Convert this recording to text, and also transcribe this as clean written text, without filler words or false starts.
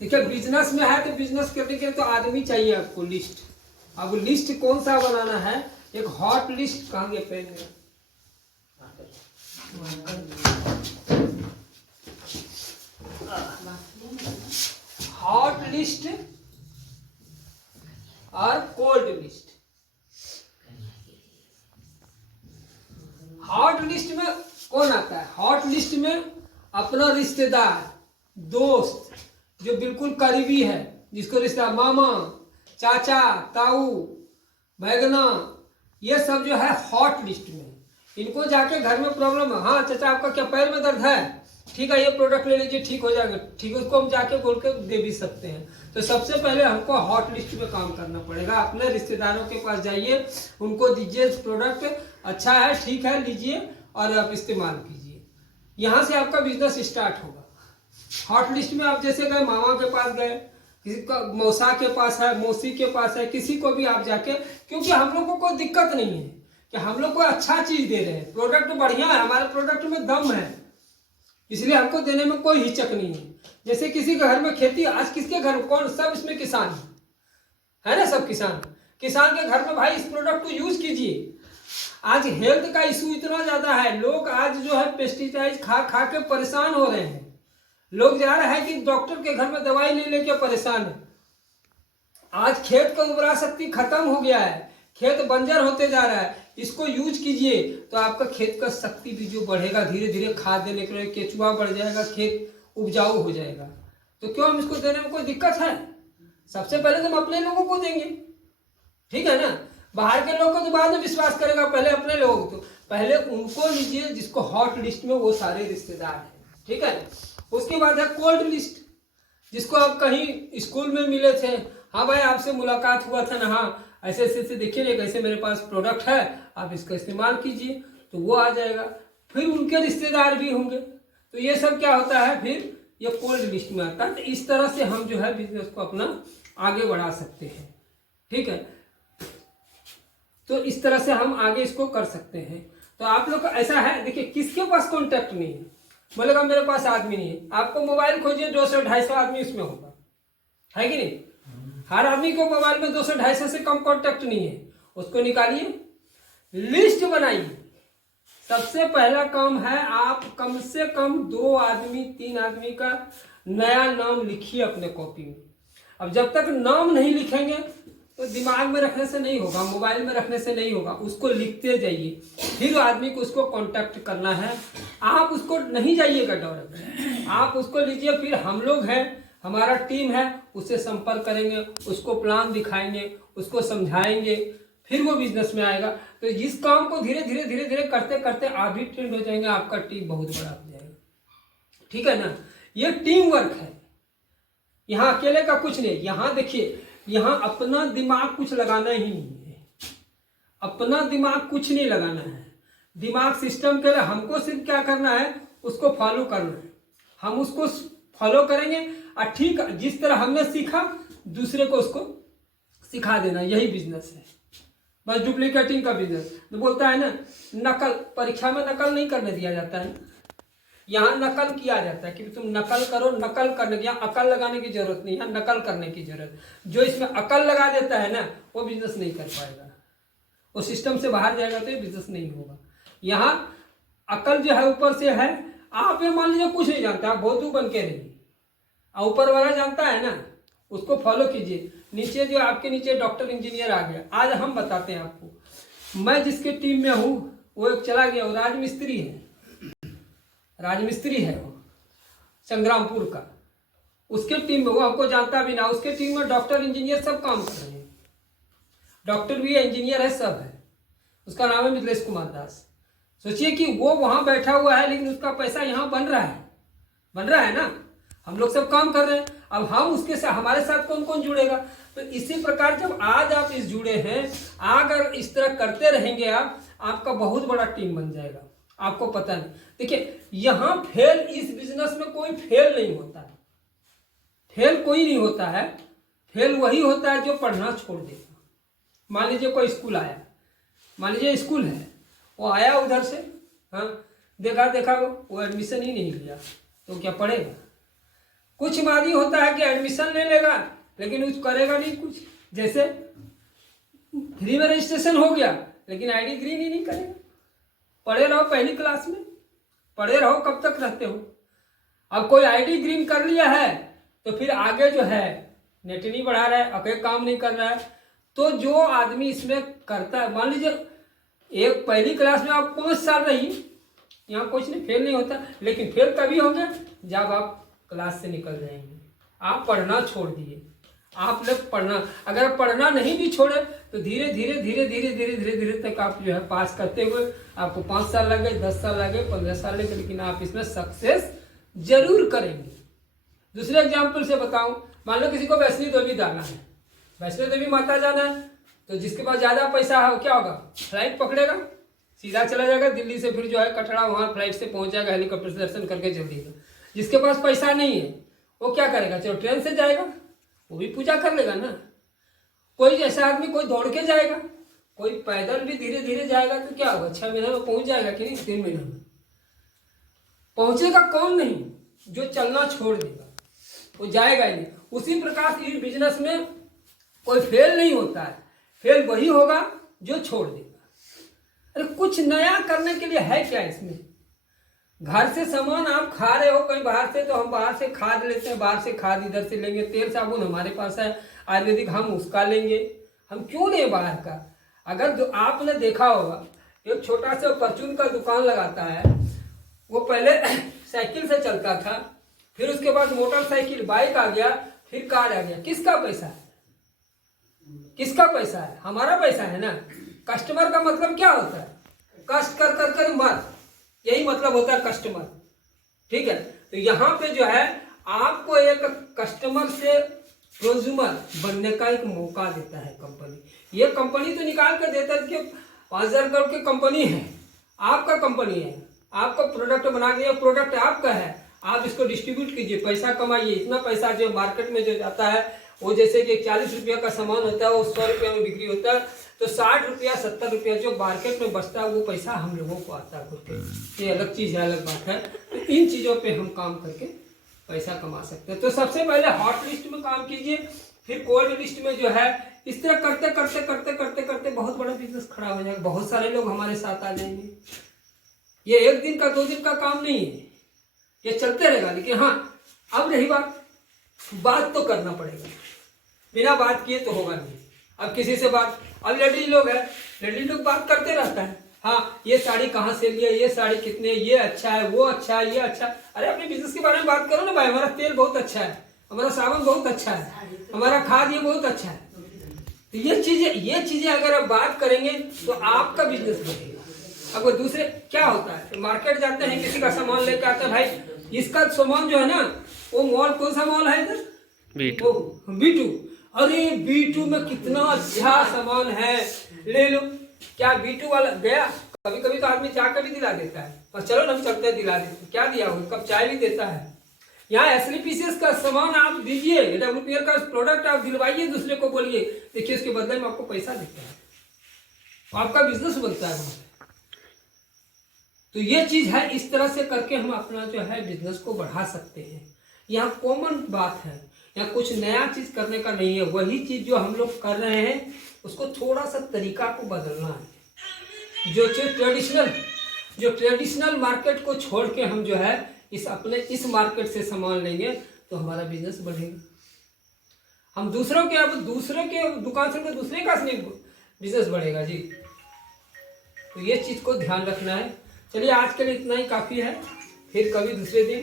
देखिए बिजनेस में है तो बिजनेस करने के लिए तो आदमी चाहिए आपको लिस्ट। अब लिस्ट कौन सा बनाना है, एक हॉट लिस्ट कहाँ गया पेन में, हॉट लिस्ट और कोल्ड लिस्ट। हॉट लिस्ट में कौन आता है, हॉट लिस्ट में अपना रिश्तेदार, दोस्त जो बिल्कुल करीबी है, जिसको रिश्ता मामा, चाचा, ताऊ, भैगना, ये सब जो है हॉट लिस्ट में। इनको जाके घर में प्रॉब्लम है, हाँ चाचा आपका क्या पैर में दर्द है, ठीक है ये प्रोडक्ट ले लीजिए ठीक हो जाएगा, ठीक है, उसको हम जाके बोल के दे भी सकते हैं। तो सबसे पहले हमको हॉट लिस्ट में काम करना पड़ेगा। अपने रिश्तेदारों के पास जाइए, उनको दीजिए प्रोडक्ट, अच्छा है ठीक है लीजिए और आप इस्तेमाल कीजिए। यहाँ से आपका बिजनेस स्टार्ट होगा। हॉट लिस्ट में आप जैसे गए, मामा के पास गए, किसी का मौसा के पास है, मौसी के पास है, किसी को भी आप जाके, क्योंकि हम लोग को कोई दिक्कत नहीं है कि हम लोग को अच्छा चीज दे रहे हैं, प्रोडक्ट बढ़िया है, हमारे प्रोडक्ट में दम है, इसलिए हमको देने में कोई हिचक नहीं है। जैसे किसी के घर में खेती, आज किसके घर कौन, सब इसमें किसान है ना, सब किसान, किसान के घर में भाई इस प्रोडक्ट को यूज कीजिए। आज हेल्थ का इशू इतना ज्यादा है, लोग आज जो है पेस्टिसाइड खा खा के परेशान हो रहे हैं। लोग जा रहे हैं कि डॉक्टर के घर में दवाई ले लेके परेशान है। आज खेत का उर्वरा शक्ति खत्म हो गया है, खेत बंजर होते जा रहा है, इसको यूज कीजिए तो आपका खेत का शक्ति भी जो बढ़ेगा, धीरे धीरे खाद देने के लिए केचुआ बढ़ जाएगा, खेत उपजाऊ हो जाएगा। तो क्यों हम इसको देने में कोई दिक्कत है, सबसे पहले तो हम अपने लोगों को देंगे, ठीक है ना। बाहर के लोग को तो बाद में विश्वास करेगा, पहले अपने लोगों को, पहले उनको लीजिए जिसको हॉट लिस्ट में वो सारे रिश्तेदार हैं, ठीक है। उसके बाद है कोल्ड लिस्ट, जिसको आप कहीं स्कूल में मिले थे, हाँ भाई आपसे मुलाकात हुआ था ना, हाँ ऐसे ऐसे देखिए ना कैसे मेरे पास प्रोडक्ट है, आप इसका इस्तेमाल कीजिए, तो वो आ जाएगा। फिर उनके रिश्तेदार भी होंगे, तो ये सब क्या होता है, फिर ये कोल्ड लिस्ट में आता है। तो इस तरह से हम जो है बिजनेस को अपना आगे बढ़ा सकते हैं, ठीक है। तो इस तरह से हम आगे इसको कर सकते हैं। तो आप लोग ऐसा है, देखिए किसके पास कॉन्टैक्ट नहीं है, बोलेगा मेरे पास आदमी नहीं है, आपको मोबाइल खोजिए 200-250 आदमी उसमें होगा, है कि नहीं। हर आदमी को मोबाइल में 200-250 से कम कॉन्टैक्ट नहीं है, उसको निकालिए, लिस्ट बनाइए। सबसे पहला काम है आप कम से कम 2 आदमी 3 आदमी का नया नाम लिखिए अपने कॉपी में। अब जब तक नाम नहीं लिखेंगे तो दिमाग में रखने से नहीं होगा, मोबाइल में रखने से नहीं होगा, उसको लिखते जाइए, फिर आदमी को उसको कांटेक्ट करना है। आप उसको नहीं जाइएगा डायरेक्ट, आप उसको लीजिए, फिर हम लोग हैं, हमारा टीम है, उससे संपर्क करेंगे, उसको प्लान दिखाएंगे, उसको समझाएंगे, फिर वो बिजनेस में आएगा। तो इस काम को धीरे धीरे धीरे धीरे करते करते आप भी ट्रेंड हो जाएंगे, आपका टीम बहुत बड़ा हो जाएगा, ठीक है ना। ये टीम वर्क है, यहाँ अकेले का कुछ नहीं। यहाँ देखिए, यहाँ अपना दिमाग कुछ लगाना ही नहीं है, अपना दिमाग कुछ नहीं लगाना है। दिमाग सिस्टम के लिए हमको सिर्फ क्या करना है, उसको फॉलो करना है, हम उसको फॉलो करेंगे और ठीक जिस तरह हमने सीखा दूसरे को उसको सिखा देना, यही बिजनेस है। बस डुप्लीकेटिंग का बिजनेस तो बोलता है ना, नकल, परीक्षा में नकल नहीं करने दिया जाता है, यहाँ नकल किया जाता है कि तुम नकल करो, नकल करने की, यहाँ अकल लगाने की जरूरत नहीं है, नकल करने की जरूरत। जो इसमें अकल लगा देता है ना, वो बिजनेस नहीं कर पाएगा, वो सिस्टम से बाहर जाएगा तो ये बिजनेस नहीं होगा। यहाँ अकल जो है ऊपर से है, आप ये मान लीजिए कुछ नहीं जानते, आप बहुत बन के रहिए, ऊपर वाला जानता है ना, उसको फॉलो कीजिए। नीचे जो आपके नीचे डॉक्टर इंजीनियर आ गया, आज हम बताते हैं आपको। मैं जिसके टीम में हूँ वो एक चला गया, वो राजमिस्त्री है, राजमिस्त्री है वो संग्रामपुर का, उसके टीम में, वो हमको जानता भी ना, उसके टीम में डॉक्टर इंजीनियर सब काम कर रहे हैं, डॉक्टर भी है, इंजीनियर है, सब है। उसका नाम है मिथिलेश कुमार दास। सोचिए कि वो वहां बैठा हुआ है, लेकिन उसका पैसा यहाँ बन रहा है ना, हम लोग सब काम कर रहे हैं। अब हम उसके साथ, हमारे साथ कौन कौन जुड़ेगा, तो इसी प्रकार जब आज आप इस जुड़े हैं, अगर इस तरह करते रहेंगे आप, आपका बहुत बड़ा टीम बन जाएगा, आपको पता नहीं। देखिए यहाँ फेल, इस बिजनेस में कोई फेल नहीं होता है, फेल कोई नहीं होता है, फेल वही होता है जो पढ़ना छोड़ देगा। मान लीजिए कोई स्कूल आया, मान लीजिए स्कूल है, वो आया उधर से, हाँ देखा वो एडमिशन ही नहीं लिया, तो क्या पढ़ेगा। कुछ मादी होता है कि एडमिशन ले लेगा लेकिन कुछ करेगा नहीं कुछ, जैसे फ्री में रजिस्ट्रेशन हो गया लेकिन आईडी ग्रीन ही नहीं करेगा। पढ़े रहो पहली क्लास में, पढ़े रहो कब तक रहते हो। अब कोई आईडी ग्रीन कर लिया है तो फिर आगे जो है नेट नहीं बढ़ा रहा है, अकेले काम नहीं कर रहा है, तो जो आदमी इसमें करता है, मान लीजिए एक पहली क्लास में आप 5 साल रही, यहाँ कुछ नहीं, फेल नहीं होता, लेकिन फेल तभी होंगे जब आप क्लास से निकल जाएंगे। आप पढ़ना छोड़ दिए, आप लोग पढ़ना, अगर पढ़ना नहीं भी छोड़े तो धीरे धीरे धीरे धीरे धीरे धीरे धीरे तक आप जो है पास करते हुए आपको 5 साल लगे, 10 साल लगे, 15 साल लगे, लेकिन आप इसमें सक्सेस जरूर करेंगे। दूसरे एग्जाम्पल से बताऊं, मान लो किसी को वैष्णो देवी जाना है, वैष्णो देवी माता जाना है, तो जिसके पास ज़्यादा पैसा है वो क्या होगा, फ्लाइट पकड़ेगा, सीधा चला जाएगा दिल्ली से, फिर जो है कटरा, वहाँ फ्लाइट से पहुँच जाएगा, हेलीकॉप्टर से दर्शन करके चल देगा। जिसके पास पैसा नहीं है वो क्या करेगा, चलो ट्रेन से जाएगा, वो भी पूजा कर लेगा ना। कोई जैसा आदमी कोई दौड़ के जाएगा, कोई पैदल भी धीरे धीरे जाएगा, तो क्या होगा, 6 महीने में पहुँच जाएगा कि नहीं, 3 महीने में पहुँचेगा। कौन नहीं, जो चलना छोड़ देगा वो जाएगा ही नहीं। उसी प्रकार इस बिजनेस में कोई फेल नहीं होता है, फेल वही होगा जो छोड़ देगा। अरे कुछ नया करने के लिए है क्या इसमें, घर से सामान आप खा रहे हो कहीं बाहर से, तो हम बाहर से खाद लेते हैं, बाहर से खाद इधर से लेंगे, तेल साबुन हमारे पास है आयुर्वेदिक, हम उसका लेंगे, हम क्यों लें बाहर का। अगर जो आपने देखा होगा, एक छोटा सा परचून का दुकान लगाता है, वो पहले साइकिल से चलता था, फिर उसके बाद मोटरसाइकिल, बाइक आ गया, फिर कार आ गया। किसका पैसा है, किसका पैसा है, हमारा पैसा है ना। कस्टमर का मतलब क्या होता है, कष्ट कर कर कर मर, यही मतलब होता है कस्टमर, ठीक है। तो यहाँ पे जो है आपको एक कस्टमर से प्रोज्यूमर बनने का एक मौका देता है कंपनी। ये कंपनी तो निकाल कर देता है कि 5,000 करोड़ की कंपनी है, आपका कंपनी है, आपका प्रोडक्ट बना दिया, प्रोडक्ट आपका है, आप इसको डिस्ट्रीब्यूट कीजिए, पैसा कमाइए। इतना पैसा जो मार्केट में जो जाता है, वो जैसे कि 40 रुपया का सामान होता है, वो 100 रुपया में बिक्री होता है, तो 60 रुपया 70 रुपया जो मार्केट में बचता है, वो पैसा हम लोगों को आता है। ये अलग चीज़ है, अलग बात है। तो इन चीज़ों पे हम काम करके पैसा कमा सकते हैं। तो सबसे पहले हॉट लिस्ट में काम कीजिए, फिर कोल्ड लिस्ट में जो है, इस तरह करते करते करते करते करते बहुत बड़ा बिजनेस खड़ा हो जाएगा। बहुत सारे लोग हमारे साथ आ जाएंगे। ये 1 दिन का 2 दिन का काम नहीं है, ये चलते रहेगा। लेकिन हाँ, अब रही बात तो करना पड़ेगा, बिना बात किए तो होगा नहीं। अब किसी से बात, अब लेडी लोग है, लेडी लोग बात करते रहता है, हाँ ये साड़ी कहाँ से लिया, ये साड़ी कितने, ये अच्छा है, वो अच्छा है, ये अच्छा है। अरे अपने बिजनेस के बारे में बात करो ना भाई, हमारा तेल बहुत अच्छा है, हमारा साबुन बहुत अच्छा है, हमारा खाद ये बहुत अच्छा है। तो ये चीजें अगर आप बात करेंगे तो आपका बिजनेस बढ़ेगा। अब दूसरे क्या होता है, तो मार्केट जाते हैं, किसी का सामान लेकर आता है, भाई इसका सामान जो है ना, वो मॉल कौन सा मॉल है इधर, B2। अरे B2 में कितना अच्छा सामान है, ले लो। क्या B2 वाला गया, कभी कभी तो आदमी जाकर भी दिला देता है, और चलो ना चलते हैं दिला देते, क्या दिया हो, कप चाय भी देता है। यहाँ SLPCS का सामान आप दीजिए, WPL का प्रोडक्ट आप दिलवाइए, दूसरे को बोलिए, देखिए उसके बदले में आपको पैसा देता है, आपका बिजनेस बनता है। तो ये चीज है, इस तरह से करके हम अपना जो है बिजनेस को बढ़ा सकते हैं। यहाँ कॉमन बात है, यहाँ कुछ नया चीज करने का नहीं है, वही चीज जो हम लोग कर रहे हैं उसको थोड़ा सा तरीका को बदलना है। जो ट्रेडिशनल मार्केट को छोड़ के हम जो है इस मार्केट से सामान लेंगे तो हमारा बिजनेस बढ़ेगा। हम दूसरों के दुकान से तो दूसरे का बिजनेस बढ़ेगा जी। तो ये चीज को ध्यान रखना है। चलिए आज के लिए इतना ही काफी है, फिर कभी दूसरे दिन